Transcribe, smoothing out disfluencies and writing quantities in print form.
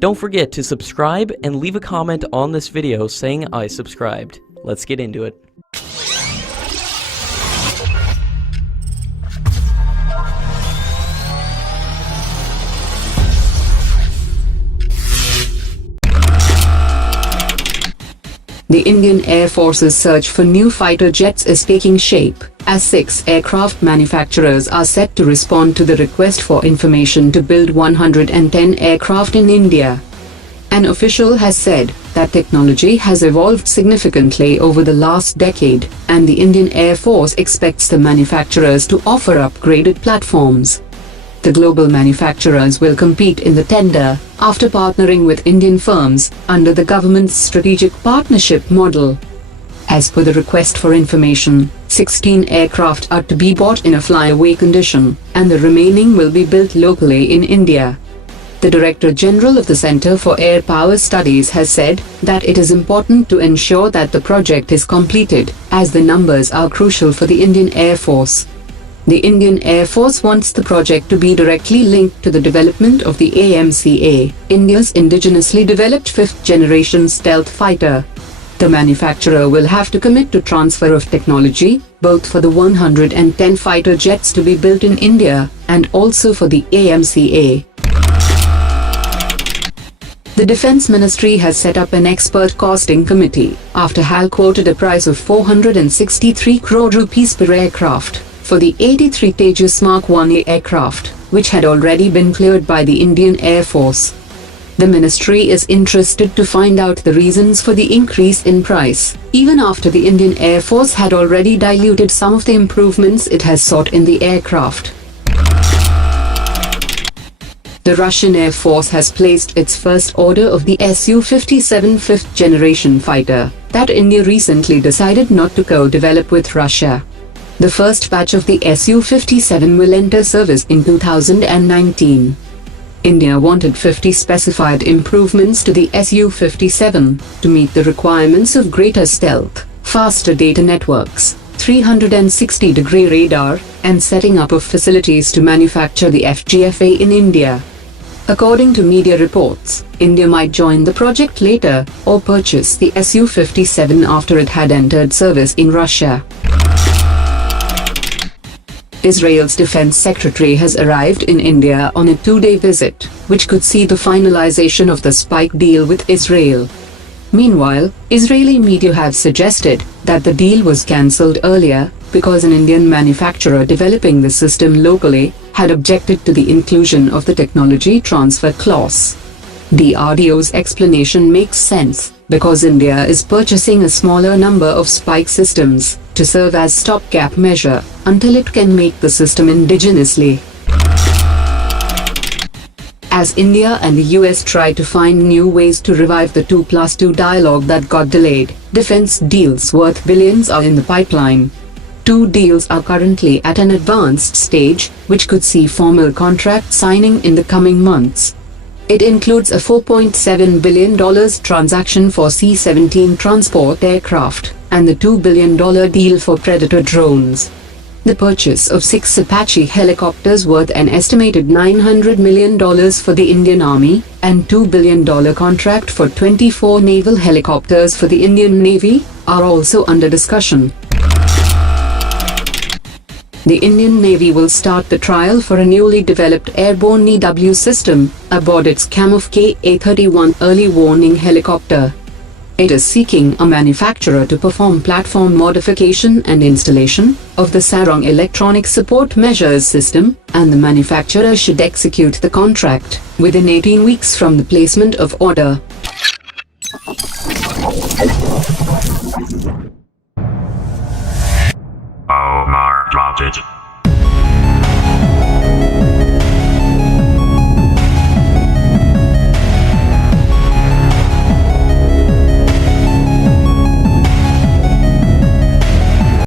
Don't forget to subscribe and leave a comment on this video saying I subscribed. Let's get into it. The Indian Air Force's search for new fighter jets is taking shape, as 6 aircraft manufacturers are set to respond to the request for information to build 110 aircraft in India. An official has said that technology has evolved significantly over the last decade, and the Indian Air Force expects the manufacturers to offer upgraded platforms. The global manufacturers will compete in the tender, after partnering with Indian firms, under the government's strategic partnership model. As per the request for information, 16 aircraft are to be bought in a flyaway condition, and the remaining will be built locally in India. The Director General of the Center for Air Power Studies has said that it is important to ensure that the project is completed, as the numbers are crucial for the Indian Air Force. The Indian Air Force wants the project to be directly linked to the development of the MMRCA, India's indigenously developed fifth-generation stealth fighter. The manufacturer will have to commit to transfer of technology, both for the 110 fighter jets to be built in India, and also for the MMRCA. The Defence Ministry has set up an expert costing committee, after HAL quoted a price of 463 crore rupees per aircraft for the 83 Tejas Mark1A aircraft, which had already been cleared by the Indian Air Force. The ministry is interested to find out the reasons for the increase in price, even after the Indian Air Force had already diluted some of the improvements it has sought in the aircraft. The Russian Air Force has placed its first order of the SU-57 fifth-generation fighter, that India recently decided not to co-develop with Russia. The first batch of the SU-57 will enter service in 2019. India wanted 50 specified improvements to the SU-57 to meet the requirements of greater stealth, faster data networks, 360-degree radar, and setting up of facilities to manufacture the FGFA in India. According to media reports, India might join the project later, or purchase the SU-57 after it had entered service in Russia. Israel's defense secretary has arrived in India on a 2-day visit, which could see the finalization of the spike deal with Israel. Meanwhile, Israeli media have suggested that the deal was cancelled earlier because an Indian manufacturer developing the system locally had objected to the inclusion of the technology transfer clause. DRDO's explanation makes sense, because India is purchasing a smaller number of spike systems to serve as stopgap measure until it can make the system indigenously. As India and the US try to find new ways to revive the 2+2 dialogue that got delayed, defense deals worth billions are in the pipeline. 2 deals are currently at an advanced stage, which could see formal contract signing in the coming months. It includes a $4.7 billion transaction for C-17 transport aircraft, and the $2 billion deal for Predator drones. The purchase of 6 Apache helicopters worth an estimated $900 million for the Indian Army, and $2 billion contract for 24 naval helicopters for the Indian Navy, are also under discussion. The Indian Navy will start the trial for a newly developed airborne EW system aboard its Kamov Ka-31 early warning helicopter. It is seeking a manufacturer to perform platform modification and installation of the Sarong electronic support measures system, and the manufacturer should execute the contract within 18 weeks from the placement of order.